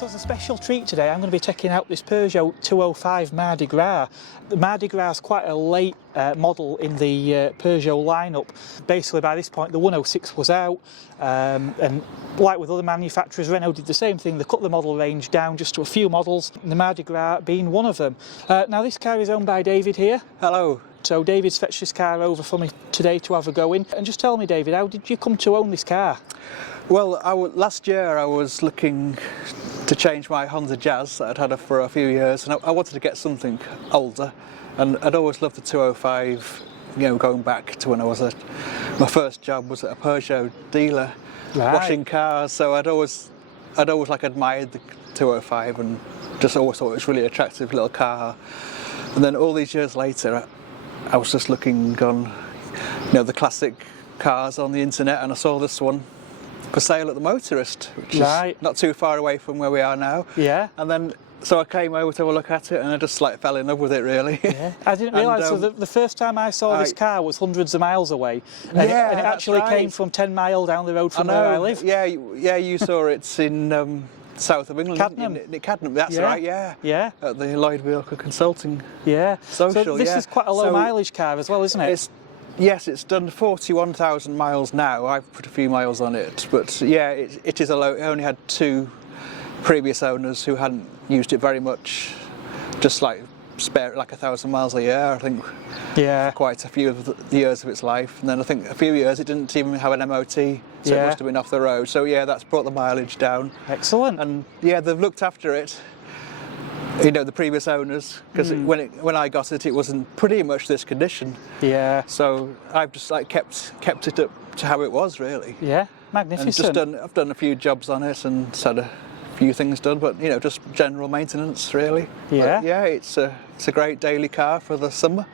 So as a special treat today, I'm going to be taking out this Peugeot 205 Mardi Gras. The Mardi Gras is quite a late model in the Peugeot lineup. Basically by this point the 106 was out, and like with other manufacturers, Renault did the same thing. They cut the model range down just to a few models, the Mardi Gras being one of them. Now this car is owned by David here. Hello. So David's fetched this car over for me today to have a go in. And just tell me, David, how did you come to own this car? Well, last year I was looking to change my Honda Jazz that I'd had for a few years, and I wanted to get something older, and I'd always loved the 205, you know, going back to when I was my first job was at a Peugeot dealer, washing cars, so I'd always like admired the 205 and just always thought it was a really attractive little car. And then all these years later I was just looking on, you know, the classic cars on the internet, and I saw this one for sale at the Motorist, which is not too far away from where we are now. Yeah. And then, so I came over to have a look at it, and I just like fell in love with it, really. Yeah. I didn't realise, so the first time I saw this car was hundreds of miles away, and it actually came from 10 miles down the road from where I live. Yeah, you saw it in south of England. Cadnam. Cadnam, that's right, yeah. Yeah. At the Lloyd Vehicle Consulting So this is quite a low mileage car as well, isn't it? Yes, it's done 41,000 miles now. I've put a few miles on it, but yeah, it is a low. It only had two previous owners who hadn't used it very much, just like spare like 1,000 miles a year, I think. Yeah. For quite a few of the years of its life, and then I think a few years it didn't even have an MOT, so it must have been off the road. So yeah, that's brought the mileage down. Excellent. And yeah, they've looked after it. You know, the previous owners, because when I got it, it was in pretty much this condition. Yeah. So I've just like kept it up to how it was, really. Yeah, magnificent. And I've done a few jobs on it and had a few things done, but you know, just general maintenance, really. Yeah. But, yeah, it's a great daily car for the summer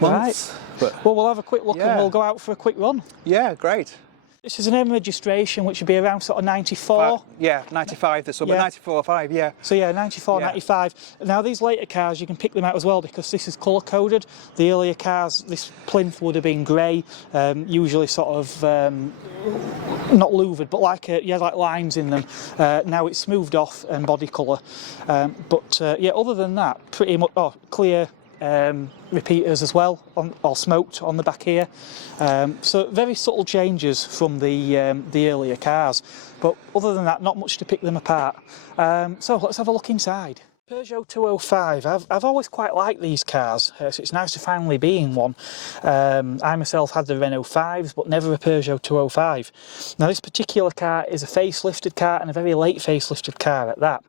months. Right. But, well, we'll have a quick look and we'll go out for a quick run. Yeah, great. This is an M registration, which would be around sort of 94. Yeah, 95 this summer, 94 or 5, yeah. So yeah, 94, 95. Now these later cars, you can pick them out as well because this is colour coded. The earlier cars, this plinth would have been grey, usually sort of not louvered, but like like lines in them. Now it's smoothed off and body colour. Yeah, other than that, pretty much clear. Repeaters as well, or smoked on the back here. So very subtle changes from the earlier cars, but other than that, not much to pick them apart. So let's have a look inside. Peugeot 205, I've always quite liked these cars, so it's nice to finally be in one. I myself had the Renault 5s, but never a Peugeot 205. Now this particular car is a facelifted car, and a very late facelifted car at that.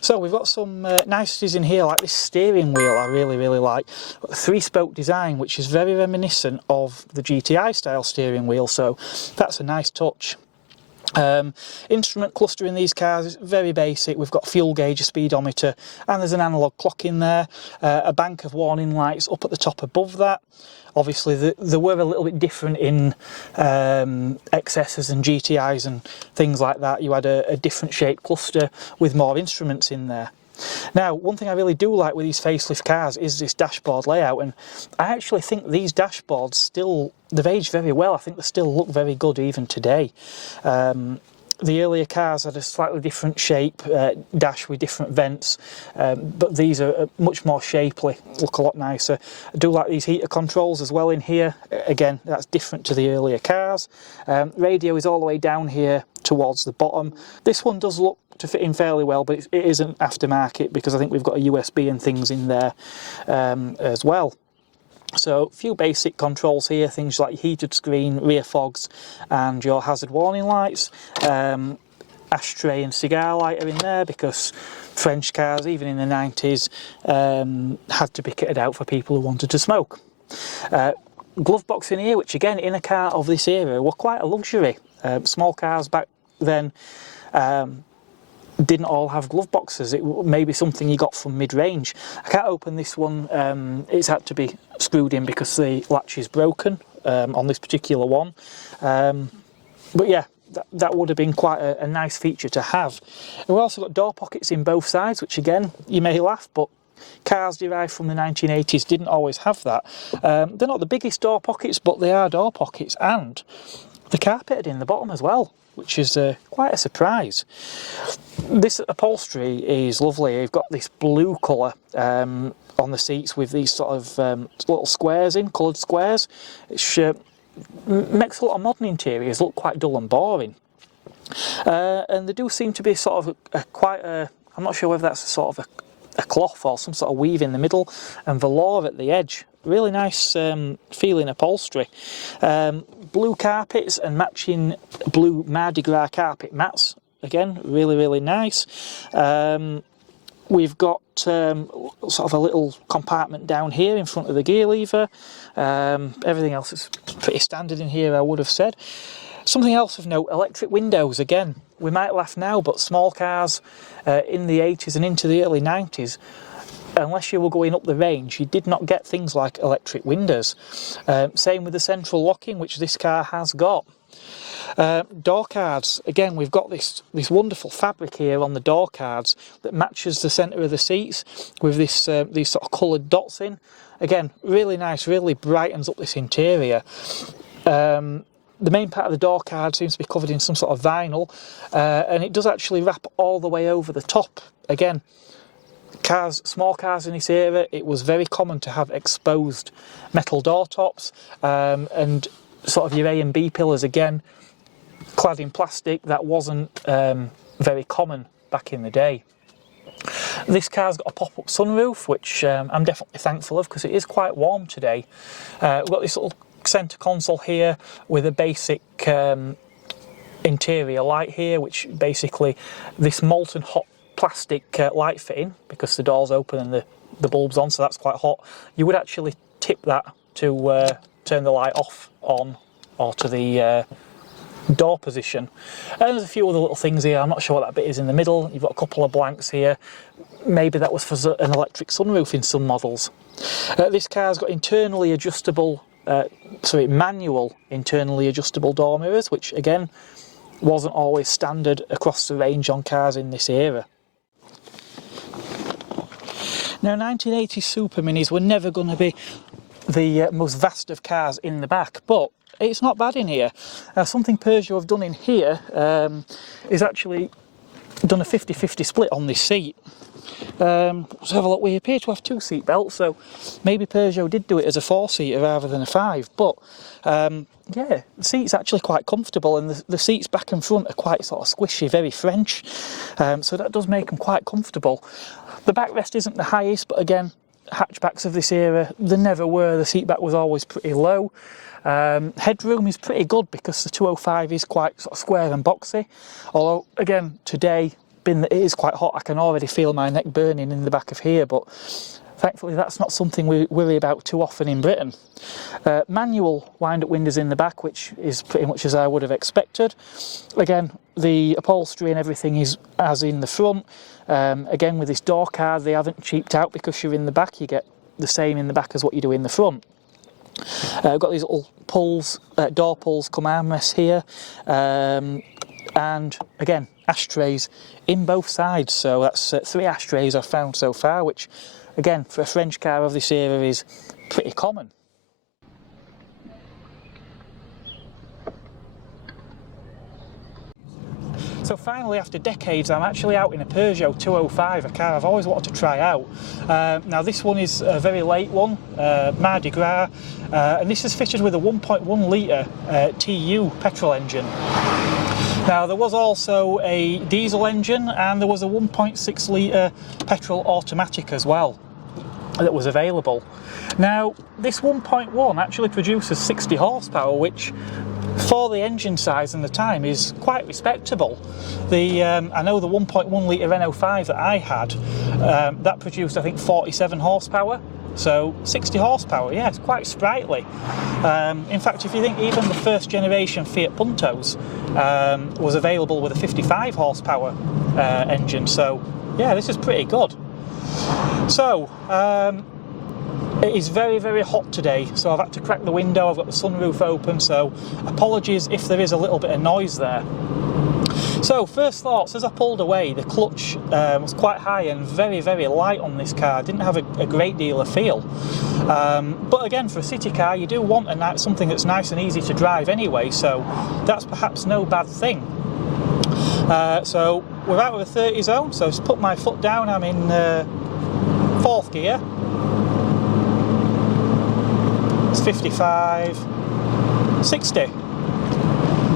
So we've got some niceties in here, like this steering wheel I really like. A 3-spoke design, which is very reminiscent of the GTI style steering wheel, so that's a nice touch. Instrument cluster in these cars is very basic. We've got fuel gauge, a speedometer, and there's an analog clock in there, a bank of warning lights up at the top above that. Obviously they were a little bit different in XSs and GTIs and things like that. You had a different shaped cluster with more instruments in there. Now, one thing I really do like with these facelift cars is this dashboard layout, and I actually think these dashboards they've aged very well. I think they still look very good even today. The earlier cars had a slightly different shape, dash with different vents, but these are much more shapely, look a lot nicer. I do like these heater controls as well in here. Again, that's different to the earlier cars. Radio is all the way down here towards the bottom. This one does look to fit in fairly well, but it isn't aftermarket because I think we've got a USB and things in there as well. So a few basic controls here, things like heated screen, rear fogs and your hazard warning lights. Ashtray and cigar lighter in there because French cars, even in the 90s, had to be kitted out for people who wanted to smoke. Glove box in here, which again in a car of this era were quite a luxury. Small cars back then didn't all have glove boxes. It may be something you got from mid-range. I can't open this one, it's had to be screwed in because the latch is broken on this particular one. But yeah, that would have been quite a nice feature to have. And we've also got door pockets in both sides, which again, you may laugh, but cars derived from the 1980s didn't always have that. They're not the biggest door pockets, but they are door pockets, and they're carpeted in the bottom as well, which is quite a surprise. This upholstery is lovely. You've got this blue colour on the seats with these sort of little squares in, coloured squares. It makes a lot of modern interiors look quite dull and boring. And they do seem to be sort of I'm not sure whether that's sort of a cloth or some sort of weave in the middle and velour at the edge. Really nice feeling upholstery. Blue carpets and matching blue Mardi Gras carpet mats. Again, really, really nice. We've got sort of a little compartment down here in front of the gear lever. Everything else is pretty standard in here, I would have said. Something else of note, electric windows. Again, we might laugh now, but small cars in the 80s and into the early 90s, unless you were going up the range, you did not get things like electric windows. Same with the central locking, which this car has got. Door cards, again, we've got this wonderful fabric here on the door cards that matches the centre of the seats with this these sort of coloured dots in. Again, really nice, really brightens up this interior. The main part of the door card seems to be covered in some sort of vinyl, and it does actually wrap all the way over the top. Again, small cars in this era, it was very common to have exposed metal door tops, and sort of your A and B pillars, again, clad in plastic. That wasn't very common back in the day. This car's got a pop-up sunroof, which I'm definitely thankful of because it is quite warm today. We've got this little centre console here with a basic interior light here, which basically this molten hot plastic light fitting, because the door's open and the bulb's on, so that's quite hot. You would actually tip that to turn the light off, on, or to the door position. And there's a few other little things here. I'm not sure what that bit is in the middle. You've got a couple of blanks here. Maybe that was for an electric sunroof in some models. This car's got manual internally adjustable door mirrors, which again wasn't always standard across the range on cars in this era. Now, 1980s Super Minis were never going to be the most vast of cars in the back, but it's not bad in here. Something Peugeot have done in here is actually done a 50-50 split on this seat. Let's have a look. We appear to have 2 seat belts, so maybe Peugeot did do it as a 4-seater rather than a 5, but yeah, the seat's actually quite comfortable, and the seats back and front are quite sort of squishy, very French, so that does make them quite comfortable. The backrest isn't the highest, but again, hatchbacks of this era, they never were. The seat back was always pretty low. Headroom is pretty good because the 205 is quite sort of square and boxy, although again today, being that it is quite hot, I can already feel my neck burning in the back of here, but thankfully that's not something we worry about too often in Britain. Manual wind-up windows in the back, which is pretty much as I would have expected. Again, the upholstery and everything is as in the front. Again, with this door card, they haven't cheaped out because you're in the back. You get the same in the back as what you do in the front. I've got these little pulls, door pulls, come armrests here, and again, ashtrays in both sides. So that's 3 ashtrays I've found so far, which again, for a French car of this era is pretty common. So finally, after decades, I'm actually out in a Peugeot 205, a car I've always wanted to try out. Now this one is a very late one, Mardi Gras, and this is fitted with a 1.1 litre TU petrol engine. Now there was also a diesel engine and there was a 1.6 litre petrol automatic as well that was available. Now this 1.1 actually produces 60 horsepower, which for the engine size and the time is quite respectable. I know the 1.1 litre N05 that I had, that produced I think 47 horsepower. So 60 horsepower, yeah, it's quite sprightly. In fact, if you think even the first generation Fiat Puntos was available with a 55 horsepower engine, so yeah, this is pretty good. So it is very, very hot today, so I've had to crack the window. I've got the sunroof open, so apologies if there is a little bit of noise there. So first thoughts, as I pulled away, the clutch was quite high and very, very light on this car. Didn't have a great deal of feel. But again, for a city car, you do want something that's nice and easy to drive anyway, so that's perhaps no bad thing. So we're out of the 30 zone, so just put my foot down, I'm in 4th gear. It's 55, 60.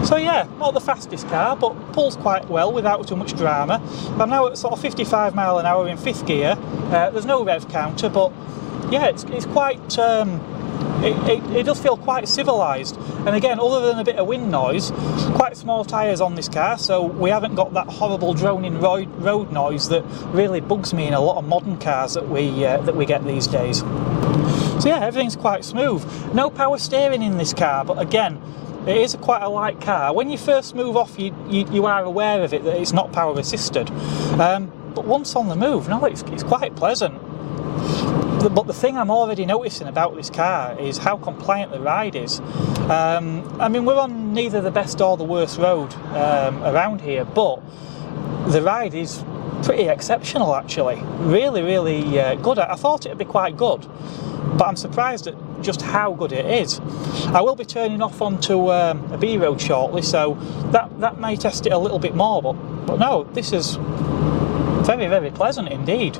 So yeah, not the fastest car, but pulls quite well without too much drama. I'm now at sort of 55 mile an hour in 5th gear. There's no rev counter, but yeah, it's quite, it does feel quite civilised. And again, other than a bit of wind noise, quite small tyres on this car, so we haven't got that horrible droning road noise that really bugs me in a lot of modern cars that we get these days. So yeah, everything's quite smooth. No power steering in this car, but again, it is quite a light car. When you first move off, you are aware of it, that it's not power assisted. But once on the move, no, it's quite pleasant. But the thing I'm already noticing about this car is how compliant the ride is. I mean, we're on neither the best or the worst road around here, but the ride is pretty exceptional actually. Really, really good. I thought it'd be quite good, but I'm surprised at just how good it is. I will be turning off onto a B road shortly, so that may test it a little bit more, but no, this is very, very pleasant indeed.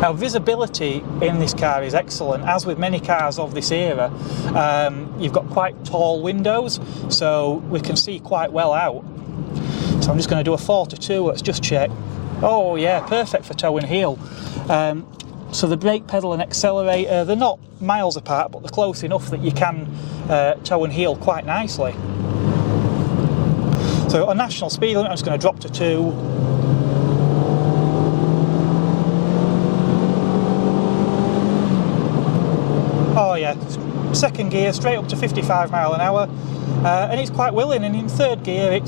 Now, visibility in this car is excellent. As with many cars of this era, you've got quite tall windows, so we can see quite well out. So I'm just going to do a 4 to 2, let's just check. Oh yeah, perfect for toe and heel. So the brake pedal and accelerator, they're not miles apart, but they're close enough that you can toe and heel quite nicely. So on national speed limit, I'm just going to drop to 2. Oh yeah, 2nd gear, straight up to 55 mile an hour. And it's quite willing, and in 3rd gear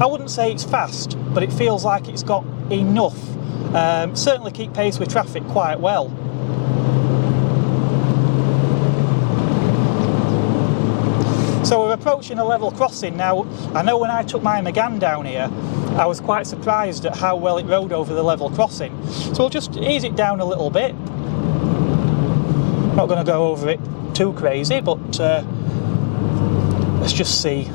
I wouldn't say it's fast, but it feels like it's got enough. Certainly keep pace with traffic quite well. So we're approaching a level crossing now. I know when I took my Megane down here, I was quite surprised at how well it rode over the level crossing. So we'll just ease it down a little bit. Not going to go over it too crazy, but let's just see.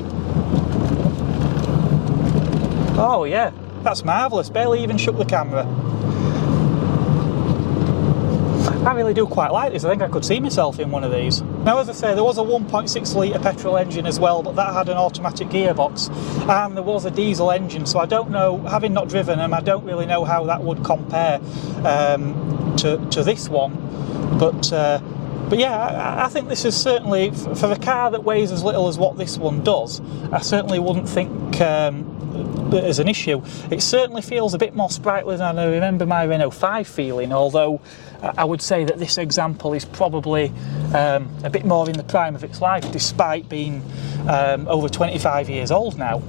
Oh yeah, that's marvellous, barely even shook the camera. I really do quite like this. I think I could see myself in one of these. Now, as I say, there was a 1.6 litre petrol engine as well, but that had an automatic gearbox, and there was a diesel engine, so I don't know, having not driven them, I don't really know how that would compare to this one. But yeah, I think this is certainly, for a car that weighs as little as what this one does, I certainly wouldn't think as an issue. It certainly feels a bit more sprightly than I remember my Renault 5 feeling, although I would say that this example is probably a bit more in the prime of its life, despite being over 25 years old now.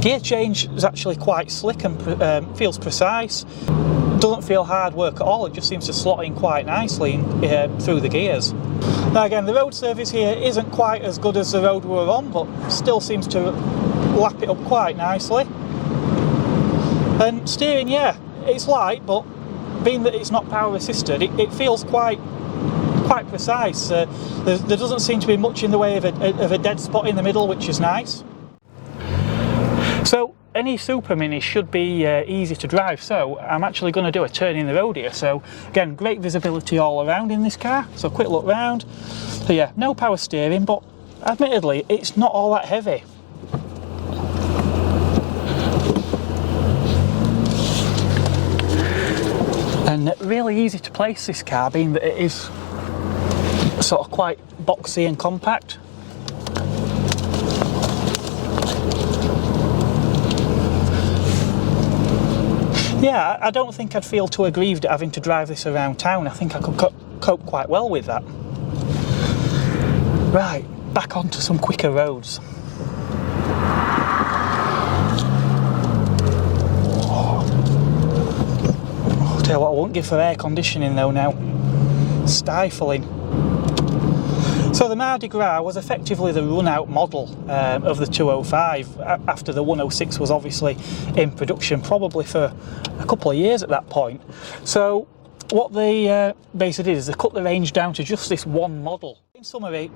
Gear change is actually quite slick and feels precise. Doesn't feel hard work at all, it just seems to slot in quite nicely through the gears. Now again, the road surface here isn't quite as good as the road we were on, but still seems to lap it up quite nicely. And steering, yeah, it's light, but being that it's not power assisted, it feels quite precise. There doesn't seem to be much in the way of a dead spot in the middle, which is nice. So any Super Mini should be easy to drive, so I'm actually going to do a turn in the road here. So again, great visibility all around in this car, so quick look round. So yeah, no power steering, but admittedly it's not all that heavy. And really easy to place this car, being that it is sort of quite boxy and compact. Yeah, I don't think I'd feel too aggrieved at having to drive this around town. I think I could cope quite well with that. Right, back onto some quicker roads. I'll tell you what, I won't give for air conditioning though now. Stifling. So the Mardi Gras was effectively the run-out model of the 205 after the 106 was obviously in production, probably for a couple of years at that point. So what they basically did is they cut the range down to just this one model. In summary,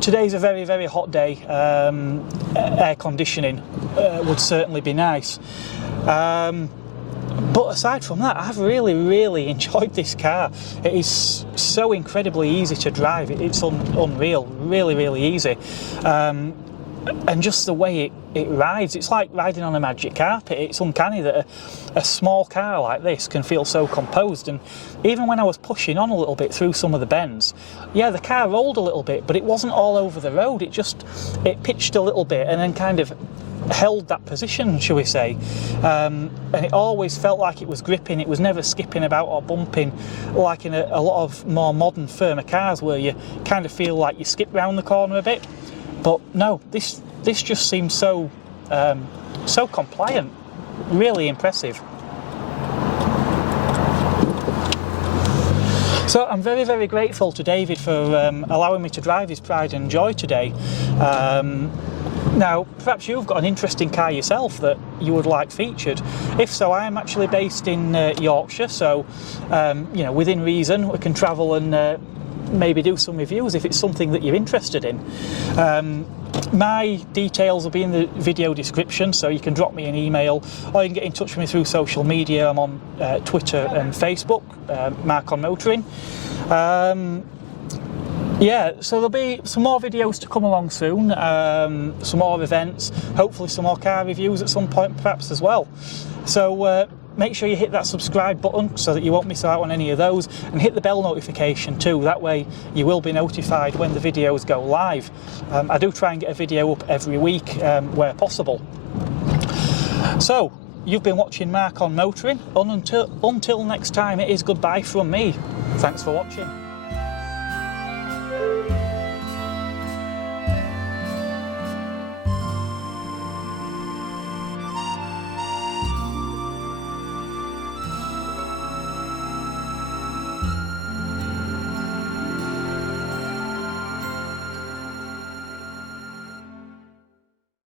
today's a very, very hot day. Air conditioning would certainly be nice. But aside from that, I've really, really enjoyed this car. It is so incredibly easy to drive. It's unreal, really, really easy. And just the way it rides, it's like riding on a magic carpet. It's uncanny that a small car like this can feel so composed. And even when I was pushing on a little bit through some of the bends, yeah, the car rolled a little bit, but it wasn't all over the road. It pitched a little bit and then kind of held that position, shall we say, and it always felt like it was gripping. It was never skipping about or bumping like in a lot of more modern, firmer cars where you kind of feel like you skip round the corner a bit. But no, this just seems so compliant, really impressive. So I'm very, very grateful to David for allowing me to drive his Pride and Joy today. Now, perhaps you've got an interesting car yourself that you would like featured. If so, I am actually based in Yorkshire, so you know, within reason, we can travel and maybe do some reviews if it's something that you're interested in. My details will be in the video description, so you can drop me an email or you can get in touch with me through social media. I'm on Twitter and Facebook, Mark on Motoring. Yeah, so there'll be some more videos to come along soon, some more events, hopefully some more car reviews at some point perhaps as well. So make sure you hit that subscribe button so that you won't miss out on any of those, and hit the bell notification too, that way you will be notified when the videos go live. I do try and get a video up every week where possible. So, you've been watching Mark on Motoring, and until next time, it is goodbye from me. Thanks for watching.